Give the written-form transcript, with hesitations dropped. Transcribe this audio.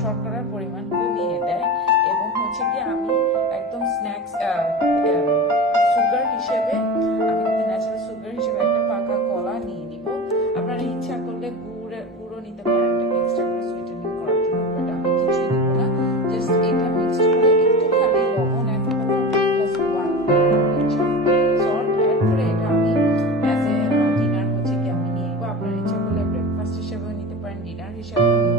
শর্করার পরিমাণ কমিয়ে দেয় এবং হচ্ছে কি আমি একদম স্ন্যাক্স সুগার হিসেবে আমি কিন্তু ন্যাচারাল সুগার হিসেবে একটা পাকা কলা নিয়ে নিব। আপনারা ইচ্ছা করলে গুড়ও নিতে পারেন এটাকে এক্সট্রা করে সুইটেনিং করার জন্য, বাট আমি কিছুই দিব না, জাস্ট এটা মিক্সড করে একটুখানি লবণ অ্যাড করবো প্লাস 1 সল্ট অ্যাড করে এটা আমি অ্যাজ এ ডিনার হচ্ছে কি আমি নিয়ে নিব। আপনারা ইচ্ছা করলে ব্রেকফাস্ট হিসেবেও নিতে পারেন, ডিনার হিসেবেও